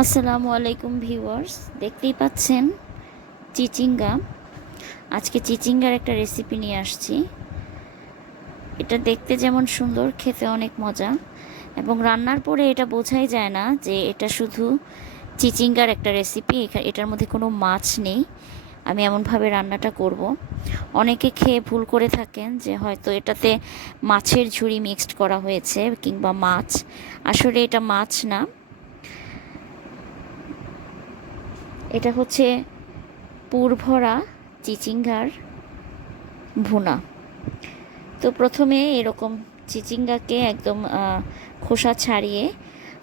আসসালামু আলাইকুম ভিউয়ার্স, দেখতেই পাচ্ছেন চিচিঙ্গা। আজকে চিচিঙ্গার একটা রেসিপি নিয়ে আসছি। এটা দেখতে যেমন সুন্দর, খেতে অনেক মজা, এবং রান্নার পরে এটা বোঝাই যায় না যে এটা শুধু চিচিঙ্গার একটা রেসিপি। এটার মধ্যে কোনো মাছ নেই। আমি এমনভাবে রান্নাটা করব। অনেকে খেয়ে ভুল করে থাকেন যে হয়তো এটাতে মাছের ঝুড়ি মিক্সড করা হয়েছে কিংবা মাছ। আসলে এটা মাছ না, এটা হচ্ছে পুর ভরা চিচিঙ্গার ভুনা। তো প্রথমে এরকম চিচিঙ্গাকে একদম খোসা ছাড়িয়ে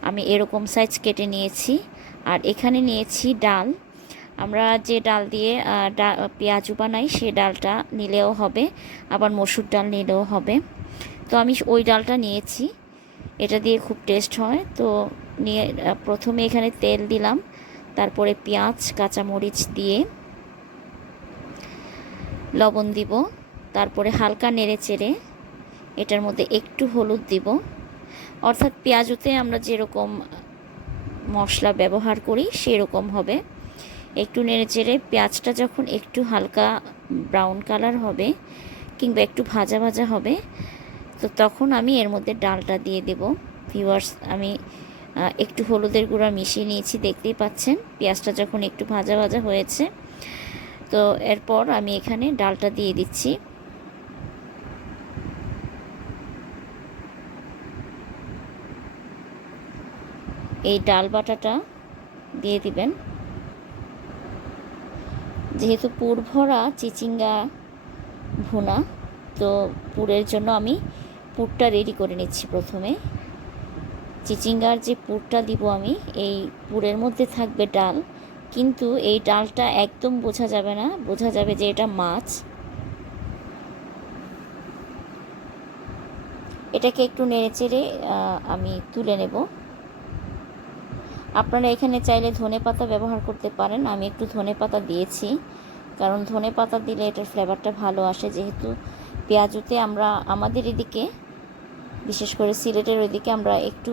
আমি এরকম সাইজ কেটে নিয়েছি। আর এখানে নিয়েছি ডাল। আমরা যে ডাল দিয়ে পেঁয়াজু বানাই সে ডালটা নিলেও হবে, আবার মসুর ডাল নিলেও হবে। তো আমি ওই ডালটা নিয়েছি, এটা দিয়ে খুব টেস্ট হয়। তো নিয়ে প্রথমে এখানে তেল দিলাম, তারপরে পেঁয়াজ কাঁচামরিচ দিয়ে লবণ দিব, তারপরে হালকা নেড়ে চেড়ে এটার মধ্যে একটু হলুদ দিব। অর্থাৎ পেঁয়াজুতে আমরা যেরকম মশলা ব্যবহার করি সেরকম হবে। একটু নেড়ে চেড়ে পেঁয়াজটা যখন একটু হালকা ব্রাউন কালার হবে কিংবা একটু ভাজা ভাজা হবে, তো তখন আমি এর মধ্যে ডালটা দিয়ে দেব। ভিউয়ার্স, আমি একটু হলুদের গুঁড়া মিশিয়ে নিয়েছি, দেখতেই পাচ্ছেন পেঁয়াজটা যখন একটু ভাজা ভাজা হয়েছে। তো এরপর আমি এখানে ডালটা দিয়ে দিচ্ছি। এই ডাল বাটাটা দিয়ে দিবেন। যেহেতু পুর ভরা চিচিঙ্গা ভুনা, তো পুরের জন্য আমি পুরটা রেডি করে নিচ্ছি। প্রথমে চিচিঙ্গার যে পুরটা দিব আমি, এই পুরের মধ্যে থাকবে ডাল, কিন্তু এই ডালটা একদম বোঝা যাবে না, বোঝা যাবে যে এটা মাছ। এটাকে একটু নেড়েচেড়ে আমি তুলে নেব। আপনারা এখানে চাইলে ধনেপাতা ব্যবহার করতে পারেন। আমি একটু ধনেপাতা দিয়েছি, কারণ ধনেপাতা দিলে এটার ফ্লেভারটা ভালো আসে। যেহেতু পেঁয়াজুতে আমরা আমাদের এদিকে, বিশেষ করে সিলেটের ওইদিকে, আমরা একটু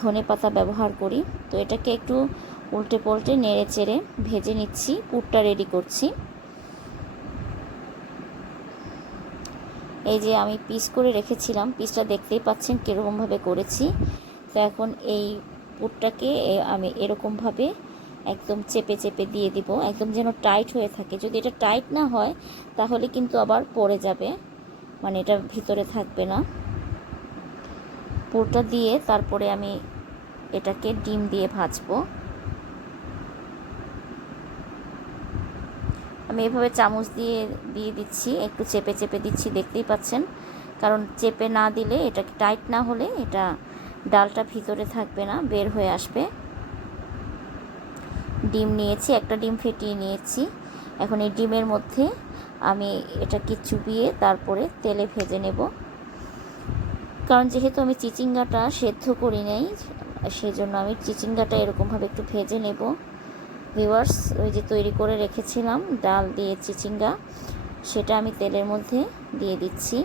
ধনেপাতা ব্যবহার করি। তো এটাকে একটু উল্টে পাল্টে নেড়ে চেড়ে ভেজে নিচ্ছি, পুরটা রেডি করছি। এই যে আমি পিস করে রেখেছিলাম, পিসটা দেখতেই পাচ্ছেন কীরকমভাবে করেছি। তো এখন এই পুরটাকে আমি এরকমভাবে একদম চেপে চেপে দিয়ে দিব, একদম যেন টাইট হয়ে থাকে। যদি এটা টাইট না হয় তাহলে কিন্তু আবার পড়ে যাবে, মানে এটা ভিতরে থাকবে না। পুরটা দিয়ে তারপরে আমি এটাকে ডিম দিয়ে ভাজবো। আমি এভাবে চামচ দিয়ে দিয়ে দিচ্ছি, একটু চেপে চেপে দিচ্ছি, দেখতেই পাচ্ছেন। কারণ চেপে না দিলে, এটা টাইট না হলে এটা ডালটা ভিতরে থাকবে না, বের হয়ে আসবে। ডিম নিয়েছি, একটা ডিম ফেটিয়ে নিয়েছি। এখন এই ডিমের মধ্যে আমি এটাকে চুবিয়ে তারপরে তেলে ভেজে নেব। কারণ যেহেতু আমি চিচিঙ্গাটা সেদ্ধ করি নাই, সেজন্য আমি চিচিঙ্গাটা এরকমভাবে একটু ভেজে নেব। ভিউয়ার্স, ওই যে তৈরি করে রেখেছিলাম ডাল দিয়ে চিচিঙ্গা, সেটা আমি তেলের মধ্যে দিয়ে দিচ্ছি।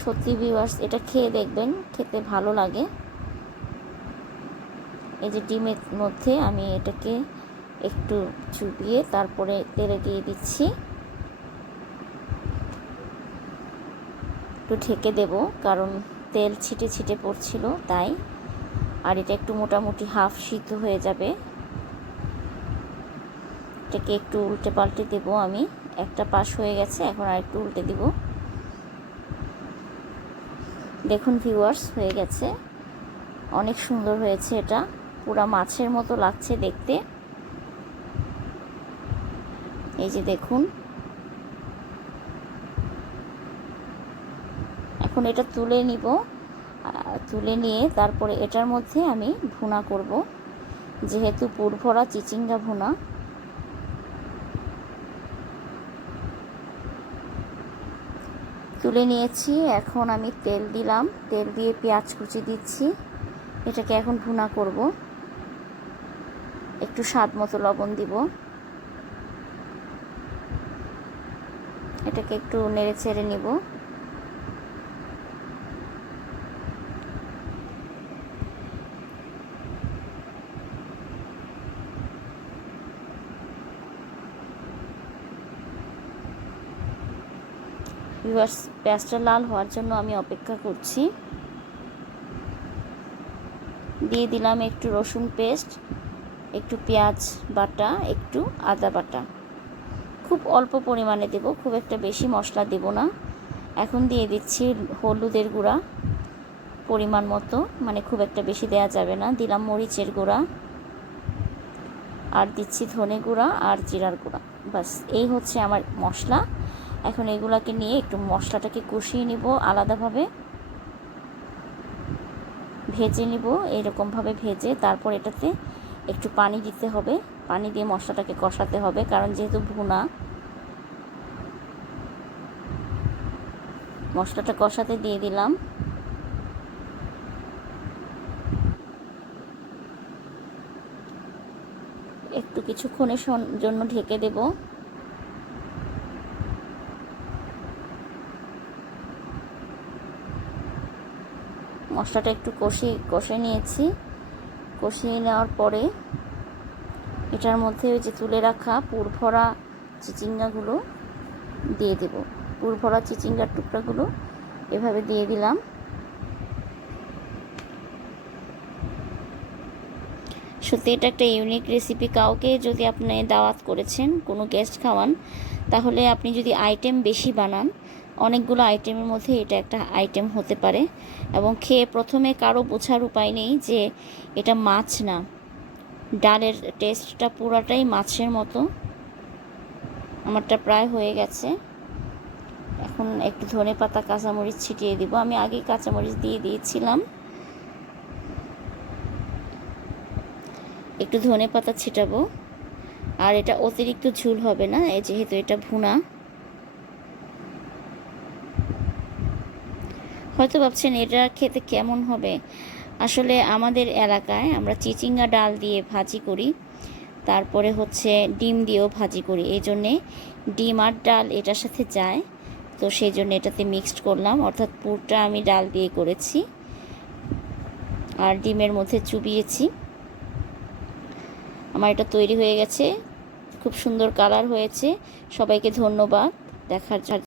সত্যি ভিউয়ার্স, এটা খেয়ে দেখবেন, খেতে ভালো লাগে। এই যে ডিমের মধ্যে আমি এটাকে একটু চুবিয়ে তারপরে তেলে দিয়ে দিচ্ছি। একটু ঢেকে দেব, কারণ তেল ছিটে ছিটে পড়ছিল তাই। আর এটা একটু মোটামুটি হাফ সিদ্ধ হয়ে যাবে। এটাকে একটু উল্টে পাল্টে দেবো আমি। একটা পাশ হয়ে গেছে, এখন আর একটু উল্টে দিব। দেখুন ভিউয়ার্স, হয়ে গেছে, অনেক সুন্দর হয়েছে। এটা পুরা মাছের মতো লাগছে দেখতে। এই যে দেখুন, এখন এটা তুলে নিব। তুলে নিয়ে তারপরে এটার মধ্যে আমি ভুনা করব, যেহেতু পুর ভরা চিচিঙ্গা ভুনা। তুলে নিয়েছি, এখন আমি তেল দিলাম, তেল দিয়ে পেঁয়াজ কুচি দিচ্ছি। এটাকে এখন ভুনা করব। একটু স্বাদ মতো লবণ দিব। এটাকে একটু নেড়ে ছেড়ে নিব। ভিউয়ার্স, পেঁয়াজটা লাল হওয়ার জন্য আমি অপেক্ষা করছি। দিয়ে দিলাম একটু রসুন পেস্ট, একটু পেঁয়াজ বাটা, একটু আদা বাটা। খুব অল্প পরিমাণে দেব, খুব একটা বেশি মশলা দেব না। এখন দিয়ে দিচ্ছি হলুদের গুঁড়া পরিমাণ মতো, মানে খুব একটা বেশি দেওয়া যাবে না। দিলাম মরিচের গুঁড়া, আর দিচ্ছি ধনে গুঁড়া আর জিরার গুঁড়া। বাস, এই হচ্ছে আমার মশলা। এখন এগুলাকে নিয়ে একটু মশলাটাকে কষিয়ে নিব, আলাদাভাবে ভেজে নিব। এরকমভাবে ভেজে তারপর এটাতে একটু পানি দিতে হবে। পানি দিয়ে মশলাটাকে কষাতে হবে, কারণ যেহেতু ভুনা। মশলাটা কষাতে দিয়ে দিলাম। একটু কিছুক্ষণের জন্য ঢেকে দেব। মশলাটা একটু কষে নিয়েছি। কষিয়ে নেওয়ার পরে এটার মধ্যে ওই যে তুলে রাখা পুরভরা চিচিঙ্গাগুলো দিয়ে দেব। পুরভরা চিচিঙ্গার টুকরাগুলো এভাবে দিয়ে দিলাম। সত্যি এটা একটা ইউনিক রেসিপি। কাউকে যদি আপনি দাওয়াত করেছেন, কোনো গেস্ট খাওয়ান, তাহলে আপনি যদি আইটেম বেশি বানান, অনেকগুলো আইটেমের মধ্যে এটা একটা আইটেম হতে পারে। এবং খেয়ে প্রথমে কারো বোঝার উপায় নেই যে এটা মাছ না। ডালের টেস্টটা পুরাটাই মাছের মতো। আমারটা প্রায় হয়ে গেছে। এখন একটু ধনেপাতা, কাঁচামরিচ ছিটিয়ে দিব। আমি আগেই কাঁচামরিচ দিয়ে দিয়েছিলাম। একটু ধনেপাতা ছিটাবো। আর এটা অতিরিক্ত ঝোল হবে না, যেহেতু এটা ভুনা। হয়তো ভাবছেন এটা খেতে কেমন হবে। আসলে আমাদের এলাকায় আমরা চিচিঙ্গা ডাল দিয়ে ভাজি করি, তারপরে হচ্ছে ডিম দিয়েও ভাজি করি। এই জন্যে ডিম আর ডাল এটার সাথে যায়, তো সেই জন্য এটাতে মিক্সড করলাম। অর্থাৎ পুরটা আমি ডাল দিয়ে করেছি আর ডিমের মধ্যে চুবিয়েছি। আমার এটা তৈরি হয়ে গেছে, খুব সুন্দর কালার হয়েছে। সবাইকে ধন্যবাদ দেখার জন্য।